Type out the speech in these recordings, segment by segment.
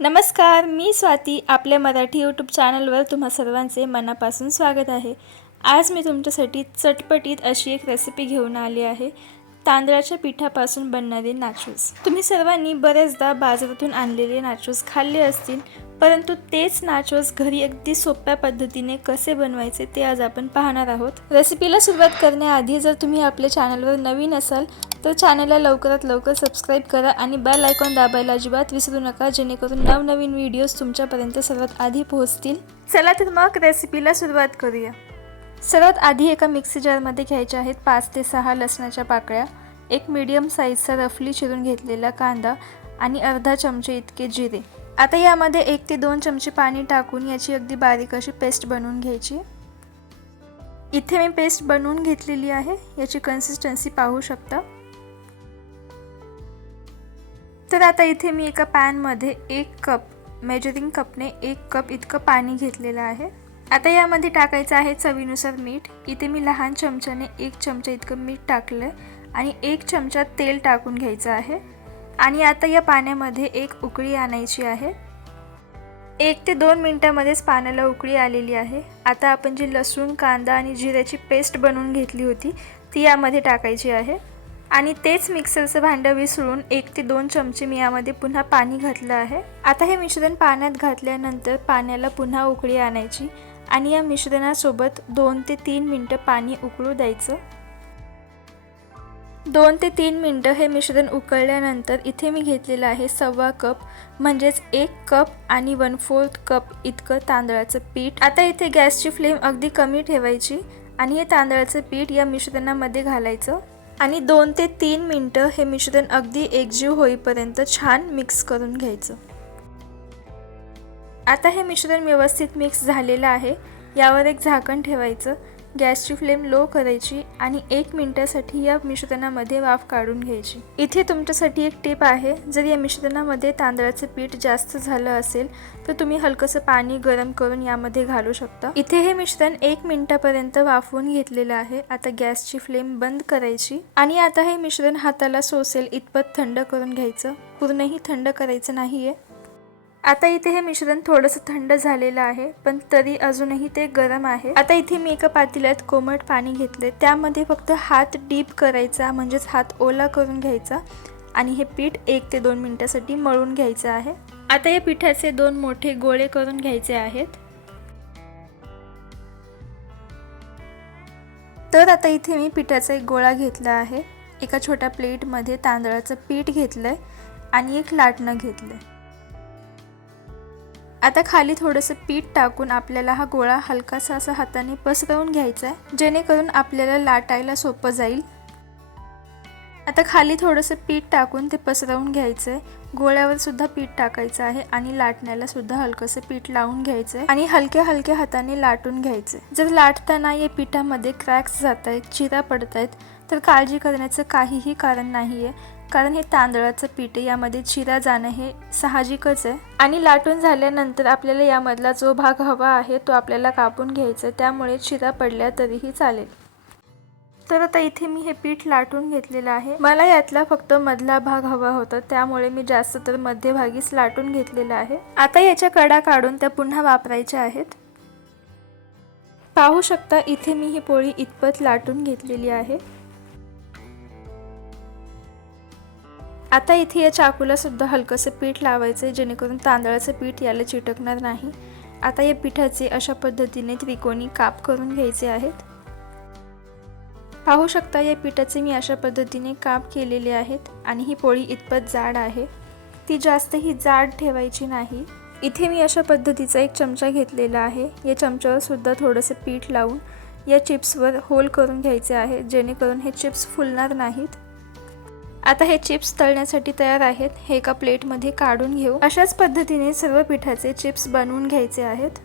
नमस्कार, मी स्वाती. आपल्या मराठी यूट्यूब चॅनलवर तुम्हा सर्वांचे मनापासून स्वागत आहे. आज मी तुमच्यासाठी चटपटीत अशी एक रेसिपी घेऊन आली आहे. तांदळाच्या पिठापासून बनणारे नाचूस. तुम्ही सर्वांनी बरेचदा बाजारातून आणलेले नाचूस खाल्ले असतील, परंतु तेच नाचूस घरी अगदी सोप्या पद्धतीने कसे बनवायचे ते आज आपण पाहणार आहोत. रेसिपीला सुरुवात करण्याआधी जर तुम्ही आपल्या चॅनलवर नवीन असाल तर चॅनलला लवकरात लवकर सबस्क्राईब करा आणि बेल आयकॉन दाबायला अजिबात विसरू नका, जेणेकरून नवनवीन व्हिडिओज तुमच्यापर्यंत सर्वात आधी पोहोचतील. चला तर मग रेसिपीला सुरुवात करूया. सर्वात आधी एका मिक्सी जारमध्ये घ्यायच्या आहेत 5 ते 6 लसणाच्या पाकळ्या, एक मीडियम साईजचा रफली चिरून घेतलेला कांदा आणि अर्धा चमचे इतके जिरे. आता यामध्ये 1 ते 2 चमचे पाणी टाकून याची अगदी बारीक अशी पेस्ट बनवून घ्यायची. इथे मी पेस्ट बनवून घेतलेली आहे. याची कन्सिस्टन्सी पाहू शकता. तर आता इथे मी एका पॅनमध्ये 1 कप मेजरिंग कपने 1 कप इतकं पाणी घेतलेलं आहे. आता यामध्ये टाकायचं आहे चवीनुसार मीठ. इथे मी लहान चमच्याने 1 चमचा इतकं मीठ टाकलंय आणि 1 चमचा तेल टाकून घ्यायचं आहे. आणि आता या पाण्यामध्ये 1 उकळी आणायची आहे. 1 ते 2 मिनिटांमध्येच पाण्याला उकळी आलेली आहे. आता आपण जी लसूण, कांदा आणि जिऱ्याची पेस्ट बनवून घेतली होती ती यामध्ये टाकायची आहे. आणि तेच मिक्सरचं भांडं विसळून 1 ते 2 चमचे मी यामध्ये पुन्हा पाणी घातलं आहे. आता हे मिश्रण पाण्यात घातल्यानंतर पाण्याला पुन्हा उकळी आणायची आणि या मिश्रणासोबत 2 ते 3 मिनिटं पाणी उकळू द्यायचं. 2 ते 3 मिनिटं हे मिश्रण उकळल्यानंतर इथे मी घेतलेलं आहे 1.25 कप म्हणजेच 1 कप आणि 1/4 कप इतकं तांदळाचं पीठ. आता इथे गॅसची फ्लेम अगदी कमी ठेवायची आणि हे तांदळाचं पीठ या मिश्रणामध्ये घालायचं आणि 2 ते 3 मिनिटं हे मिश्रण अगदी एकजीव होईपर्यंत छान मिक्स करून घ्यायचं. आता हे मिश्रण व्यवस्थित मिक्स झालेलं आहे. यावर एक झाकण ठेवायचं, गॅसची फ्लेम लो करायची आणि 1 मिनिटासाठी या मिश्रणामध्ये वाफ काढून घ्यायची. इथे तुमच्यासाठी एक टिप आहे, जर या मिश्रणामध्ये तांदळाचं पीठ जास्त झालं असेल तर तुम्ही हलकंसं पाणी गरम करून यामध्ये घालू शकता. इथे हे मिश्रण 1 मिनिटापर्यंत वाफवून घेतलेलं आहे. आता गॅसची फ्लेम बंद करायची आणि आता हे मिश्रण हाताला सोसेल इतपत थंड करून घ्यायचं. पूर्णही थंड करायचं नाहीये. आता इथे हे मिश्रण थोडंसं थंड झालेलं आहे, पण तरी अजूनही ते गरम आहे. आता इथे मी एका पातेल्यात कोमट पाणी घेतले. त्यामध्ये फक्त हात डीप करायचा, म्हणजेच हात ओला करून घ्यायचा आणि हे पीठ 1 ते 2 मिनिटांसाठी मळून घ्यायचं आहे. आता या पिठाचे 2 मोठे गोळे करून घ्यायचे आहेत. तर आता इथे मी पिठाचा एक गोळा घेतला आहे. एका छोट्या प्लेटमध्ये तांदळाचं पीठ घेतलंय आणि एक लाटणं घेतलंय. आता खाली थोडंसं पीठ टाकून आपल्याला हा गोळा हलकासा असा हाताने पसरवून घ्यायचा आहे, जेणेकरून आपल्याला लाटायला सोपं जाईल. आता खाली थोडंसं पीठ टाकून ते पसरवून घ्यायचं आहे. गोळ्यावर सुद्धा पीठ टाकायचं आहे आणि लाटण्याला सुद्धा हलकंसं पीठ लावून घ्यायचं आहे आणि हलक्या हलक्या हाताने लाटून घ्यायचं आहे. जर लाटताना या पिठामध्ये क्रॅक्स जात आहेत, चिरा पडत आहेत, तर काळजी करण्याचं काहीही कारण नाही आहे, कारण हे तांदळाचं पीठ यामध्ये चिरा जाणं हे साहजिकच आहे. आणि लाटून झाल्यानंतर आपल्याला यामधला जो भाग हवा आहे तो आपल्याला कापून घ्यायचा, त्यामुळे चिरा पडल्या तरीही चालेल. तर आता इथे मी हे पीठ लाटून घेतलेलं आहे. मला यातला फक्त मधला भाग हवा होता, त्यामुळे मी जास्त तर मध्यभागीच लाटून घेतलेला आहे. आता याच्या कडा काढून त्या पुन्हा वापरायच्या आहेत. पाहू शकता इथे मी ही पोळी इतपत लाटून घेतलेली आहे. आता इथे या चाकूला सुद्धा हलकंसं पीठ लावायचं आहे, जेणेकरून तांदळाचं पीठ याला चिटकणार नाही. आता या पिठाचे अशा पद्धतीने त्रिकोणी काप करून घ्यायचे आहेत. पाहू शकता या पिठाचे मी अशा पद्धतीने काप केलेले आहेत आणि ही पोळी इतपत जाड आहे. ती जास्तही जाड ठेवायची नाही. इथे मी अशा पद्धतीचा एक चमचा घेतलेला आहे. या चमच्यावर सुद्धा थोडंसं पीठ लावून या चिप्सवर होल करून घ्यायचे आहे, जेणेकरून हे चिप्स फुलणार नाहीत. आता हे चिप्स तळण्यासाठी तयार आहेत. हे एका प्लेटमध्ये काढून घेऊ. अशाच पद्धतीने सर्व पिठाचे चिप्स बनवून घ्यायचे आहेत.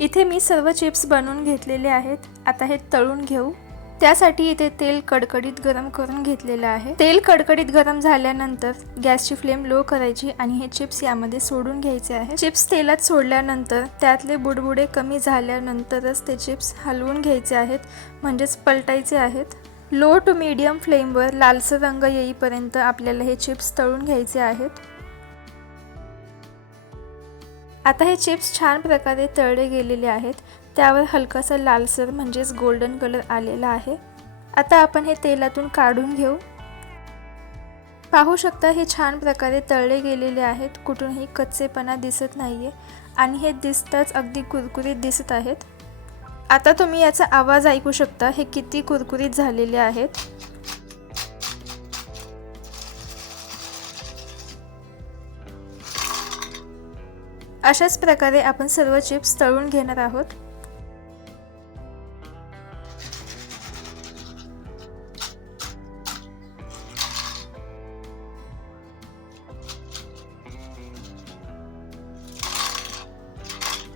इथे मी सर्व चिप्स बनवून घेतलेले आहेत. आता हे तळून घेऊ. त्यासाठी इथे तेल कडकडीत गरम करून घेतलेलं आहे. तेल कडकडीत गरम झाल्यानंतर गॅसची फ्लेम लो करायची आणि हे चिप्स यामध्ये सोडून घ्यायचे आहे. चिप्स तेलात सोडल्यानंतर त्यातले बुडबुडे कमी झाल्यानंतरच ते चिप्स हलवून घ्यायचे आहेत, म्हणजेच पलटायचे आहेत. लो टू मीडियम फ्लेमवर लालसर रंग येईपर्यंत आपल्याला हे चिप्स तळून घ्यायचे आहेत। आता हे चिप्स छान प्रकारे तळले गेलेले आहेत। त्यावर हलकासा लालसर म्हणजेच गोल्डन कलर आलेला आहे। आता आपण हे तेलातून काढून घेऊ। पाहू शकता हे छान प्रकारे तळले गेलेले आहेत, कुठूनही कच्चेपणा दिसत नाहीये आणि हे दिसताच अगदी कुरकुरीत दिसत आहेत। आता तुम्ही याचा आवाज ऐकू शकता, हे किती कुरकुरीत झालेले आहेत। अशाच प्रकारे आपण सर्व चिप्स तळून घेणार आहोत।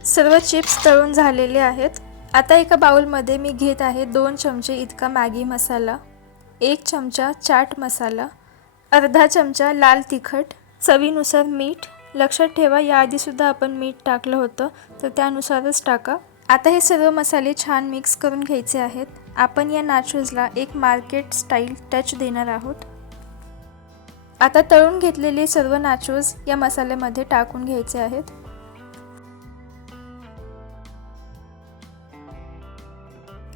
सर्व चिप्स तळून झालेले आहेत। आता एका बाउलमध्ये मी घेत आहे 2 चमचे इतका मॅगी मसाला, 1 चमचा चाट मसाला, अर्धा चमचा लाल तिखट, चवीनुसार मीठ। लक्षात ठेवा याआधी सुद्धा आपण मीठ टाकलं होतं, तर त्यानुसारच टाका। आता हे सर्व मसाले छान मिक्स करून घ्यायचे आहेत। आपण या नाचोजला एक मार्केट स्टाईल टच देणार आहोत। आता तळून घेतलेले सर्व नाचोज या मसाल्यामध्ये टाकून घ्यायचे आहेत।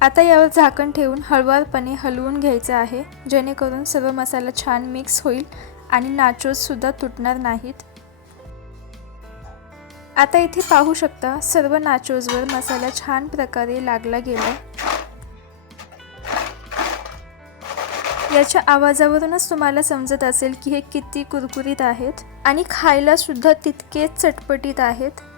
आता यावर झाकण ठेवून हळुवारपणे हलवून घ्यायचे आहे, जेणेकरून सर्व मसाला छान मिक्स होईल आणि नाचोज सुद्धा तुटणार नाहीत। आता इथे पाहू शकता सर्व नाचोजवर मसाला छान प्रकारे लागला गेला। याच्या आवाजावरूनच तुम्हाला समजत असेल की हे किती कुरकुरीत आहेत आणि खायला सुद्धा तितकेच चटपटीत आहेत।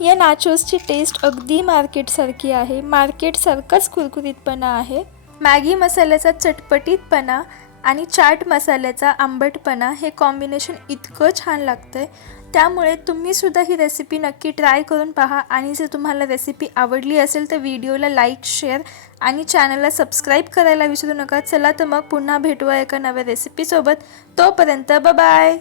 या नाचोसची टेस्ट अगदी मार्केटसारखी आहे, मार्केटसारखाच कुरकुरीतपणा आहे। मॅगी मसाल्याचा चटपटीतपणा आणि चाट मसाल्याचा आंबटपणा हे कॉम्बिनेशन इतकं छान लागतंय। त्यामुळे तुम्ही सुद्धा ही रेसिपी नक्की ट्राय करून पहा आणि जर तुम्हाला रेसिपी आवडली असेल तर व्हिडिओला लाईक, शेअर आणि चॅनलला सबस्क्राईब करायला विसरू नका। चला तर मग पुन्हा भेटूया एका नव्या रेसिपीसोबत। तोपर्यंत बाय बाय।